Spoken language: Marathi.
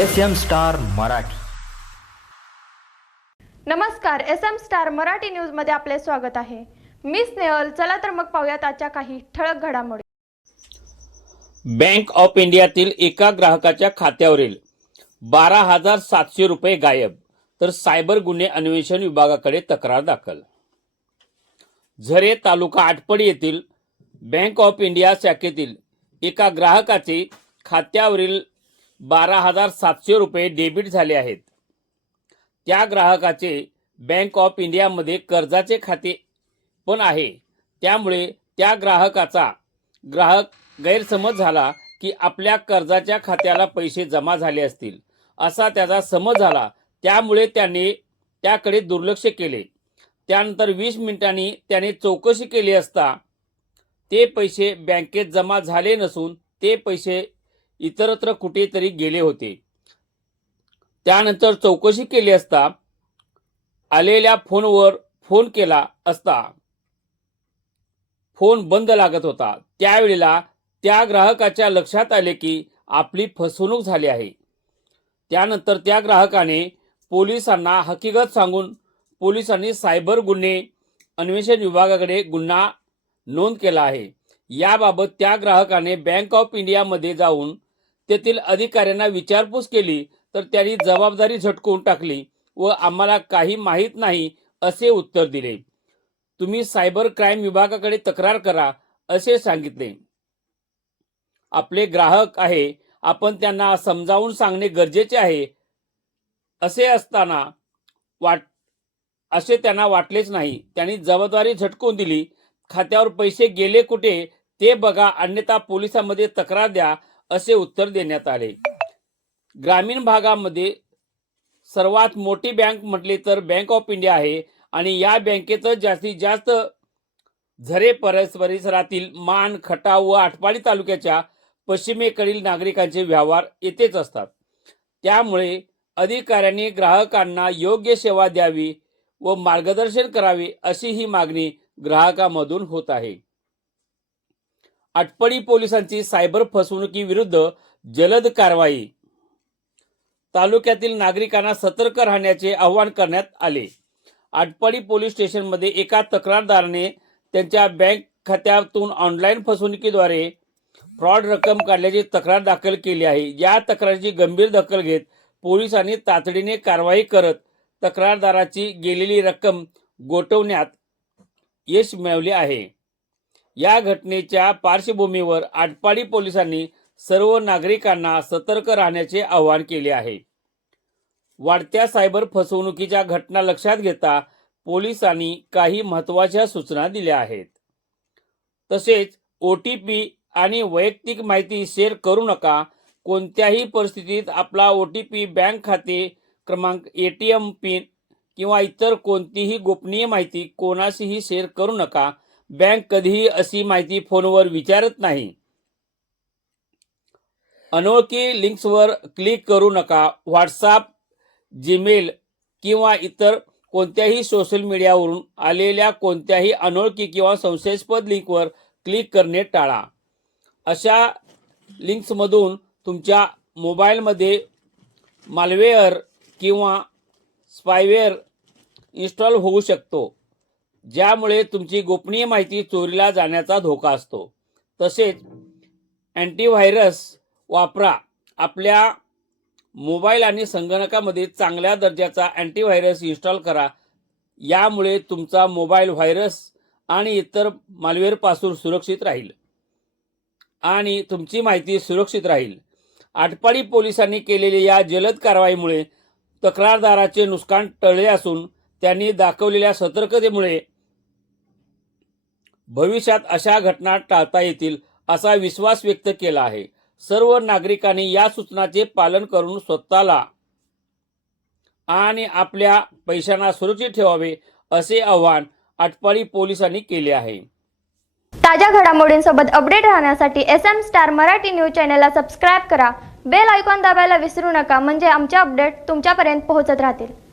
S M star Marathi. नमस्कार एस एम स्टार मराठी न्यूजमध्ये आपले स्वागत आहे. मी स्नेहल चला तर मग पाहूयात आजच्या काही ठळक घडामोडी. बँक ऑफ इंडियातील एका ग्राहकाच्या खात्यावरील बारा हजार सातशे रुपये गायब तर सायबर गुन्हे अन्वेषण विभागाकडे तक्रार दाखल. झरे तालुका आटपडी येथील बँक ऑफ इंडिया शाखेतील एका ग्राहकाचे खात्यावरील बारा हजार सातशे रुपये डेबिट झाले आहेत. त्या ग्राहकाचे बँक ऑफ इंडियामध्ये कर्जाचे खाते पण आहे. त्यामुळे त्या ग्राहकाचा ग्राहक गैरसमज झाला की आपल्या कर्जाच्या खात्याला पैसे जमा झाले असतील. असा त्याचा समज झाला. त्यामुळे त्याने त्याकडे दुर्लक्ष केले. त्यानंतर वीस मिनिटांनी त्याने चौकशी केली असता ते पैसे बँकेत जमा झाले नसून ते पैसे इतरत्र कुठेतरी गेले होते. त्यानंतर चौकशी केली असता आलेल्या फोनवर फोन केला असता. फोन बंद लागत होता. त्यावेळेला त्या ग्राहकाच्या लक्षात आले की आपली फसवणूक झाली आहे. त्यानंतर त्या ग्राहकाने पोलिसांना हकीकत सांगून पोलिसांनी सायबर गुन्हे अन्वेषण विभागाकडे गुन्हा नोंद केला आहे. याबाबत त्या ग्राहकाने बँक ऑफ इंडियामध्ये जाऊन तेथील अधिकाऱ्यांना विचारपूस केली तर त्यांनी जबाबदारी झटकून टाकली व आम्हाला काही माहीत नाही असे उत्तर दिले. तुम्ही सायबर क्राईम विभागाकडे तक्रार करा असे सांगितले. आपले ग्राहक आहे आपण त्यांना समजावून सांगणे गरजेचे आहे असे असताना वाट असे त्यांना वाटलेच नाही. त्यांनी जबाबदारी झटकून दिली. खात्यावर पैसे गेले कुठे ते बघा अन्यथा पोलिसांमध्ये तक्रार द्या असे उत्तर देण्यात आले. ग्रामीण भागामध्ये सर्वात मोठी बँक म्हटली तर बँक ऑफ इंडिया आहे आणि या बँकेचं जास्तीत जास्त झरे परस परिसरातील मान खटाव व आटपाडी तालुक्याच्या पश्चिमेकडील नागरिकांचे व्यवहार येथेच असतात. त्यामुळे अधिकाऱ्यांनी ग्राहकांना योग्य सेवा द्यावी व मार्गदर्शन करावे अशी ही मागणी ग्राहकामधून होत आहे. आटपडी पोलिसांची सायबर फसवणुकीविरुद्ध जलद कारवाई. तालुक्यातील नागरिकांना सतर्क राहण्याचे आवाहन करण्यात आले. आटपाडी पोलीस स्टेशनमध्ये एका तक्रारदाराने त्यांच्या बँक खात्यातून ऑनलाईन फसवणुकीद्वारे फ्रॉड रक्कम काढल्याची तक्रार दाखल केली आहे. या तक्रारीची गंभीर दखल घेत पोलिसांनी तातडीने कारवाई करत तक्रारदाराची गेलेली रक्कम गोठवण्यात यश मिळवले आहे. या घटनेच्या पार्श्वभूमीवर आटपाडी पोलिसांनी सर्व नागरिकांना सतर्क राहण्याचे आवाहन केले आहे. वाढत्या सायबर फसवणुकीच्या घटना लक्षात घेता पोलिसांनी काही महत्त्वाच्या सूचना दिल्या आहेत. तसेच ओ टी पी आणि वैयक्तिक माहिती शेअर करू नका. कोणत्याही परिस्थितीत आपला ओ टी पी बँक खाते क्रमांक ए टी एम पिन किंवा इतर कोणतीही गोपनीय माहिती कोणाशीही शेअर करू नका. बँक कधीही अशी माहिती फोनवर विचारत नाही. अनोळखी लिंक्सवर क्लिक करू नका. व्हॉट्सअप जीमेल किंवा इतर कोणत्याही सोशल मीडियावरून आलेल्या कोणत्याही अनोळखी किंवा संशयास्पद लिंकवर क्लिक करणे टाळा. अशा लिंक्समधून तुमच्या मोबाईलमध्ये मालवेअर किंवा स्पायवेअर इन्स्टॉल होऊ शकतो. ज्यामुळे तुमची गोपनीय माहिती चोरीला जाण्याचा धोका असतो. तसेच अँटीव्हायरस वापरा. आपल्या मोबाईल आणि संगणकामध्ये चांगल्या दर्जाचा अँटीव्हायरस इन्स्टॉल करा. यामुळे तुमचा मोबाईल व्हायरस आणि इतर मालवेअरपासून सुरक्षित राहील. आणि तुमची माहिती सुरक्षित राहील. आटपाडी पोलिसांनी केलेल्या या जलद कारवाईमुळे तक्रारदाराचे नुकसान टळले असून त्यांनी दाखवलेल्या सतर्कतेमुळे भविष्यात अशा घटना टाळता येतील असा विश्वास व्यक्त केला आहे. सर्व नागरिकांनी या सूचनाचे पालन करून स्वतःला आणि आपल्या पैशांना सुरक्षित ठेवावे असे आवाहन आटपाडी पोलिसांनी केले आहे. ताज्या घडामोडींसोबत अपडेट राहण्यासाठी S M star Marathi news चॅनलला सबस्क्राईब करा. बेल आयकॉन दाबायला विसरू नका. म्हणजे आमचे अपडेट तुमच्यापर्यंत पोहोचत राहतील.